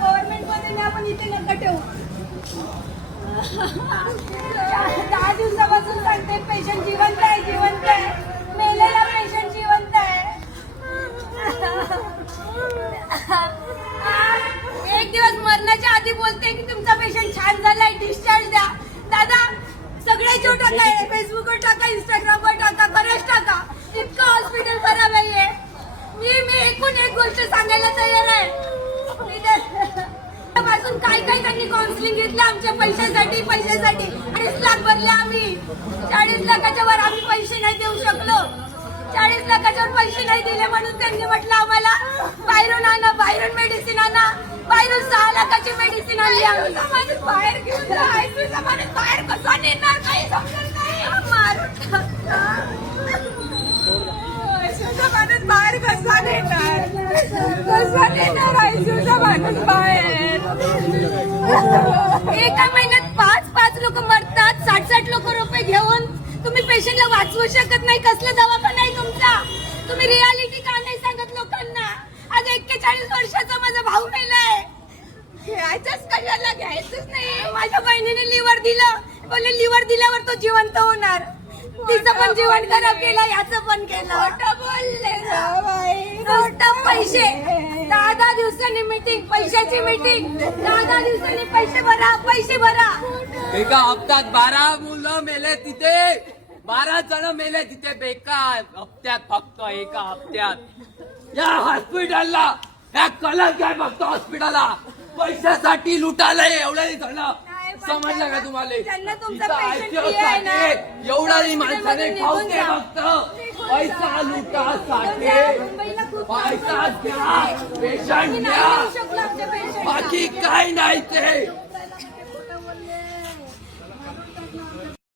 Government मध्ये आपण इथे नका ठेवू. 10 दिवसापासून सांगते पेशंट जिवंत आहे, जिवंत आहे. मेलेला पेशंट जिवंत आहे. एक दिवस मरण्याच्या आधी बोलते की तुमचा पेशंट छान झालाय, डिस्चार्ज द्या. दादा सगळ्याच्यावर टाका, फेसबुकवर टाका, इंस्टाग्रामवर टाका, बरेच टाका. इतकं हॉस्पिटल खराब आहे. मी एकूण एक गोष्ट सांगायला तयार आहे. पासून काय काय त्यांनी काउन्सिलिंग घेतलं आमच्या पैशासाठी 40 लाख भरले आम्ही. 40 लाखाच्या वर आम्ही पैसे नाही देऊ शकलो. 40 लाखाच्या वर पैसे नाही दिले म्हणून त्यांनी म्हटलं आम्हाला बाहेरून आणा, बाहेरून मेडिसिन आणा. बाहेरून 6 लाखाची मेडिसिन आणली आम्ही. माणूस बाहेर घेऊन जायचं, माणूस बाहेर कसा नेणार काही समजत नाही. माणूस बाहेर कसा नेणार, कसा नेणार आयसीयूचा माणूस बाहेर. एका महिन्यात 5 लोक मरतात, 60 लोक रुपये घेऊन. तुम्ही पेशंटला वाचवू शकत नाही. कसला दवाखाना आहे तुमचा? तुम्ही रियालिटी का नाही सांगत लोकांना? आज 41 वर्षाचा माझा भाऊ मेलाय. घ्यायचंच कशाला, घ्यायचंच नाही. माझ्या बहिणीने लिव्हर दिलं, बोलले लिव्हर दिल्यावर तो जिवंत होणार. तिचं पण जीवन खराब केलं, याचं पण केलं. खोटं बोलले खोटं. पैसे 10 दिवसांनी मीटिंग, पैशाची मीटिंग. 10 दिवसांनी पैसे भरा, पैसे भरा. एका हप्त्यात 12 मुलं मेले तिथे, 12 जण मेले तिथे. बेकार हप्त्यात, फक्त एका हप्त्यात. या हॉस्पिटलला या कलर काय फक्त हॉस्पिटलला पैशासाठी लुटायला एवढे जण. समजलं का तुम्हाला? एवढ्या माणसाने ठेवते फक्त पैसा लुटासाठी. पैसा घ्या, पेशंट घ्या, बाकी काय नाही ते.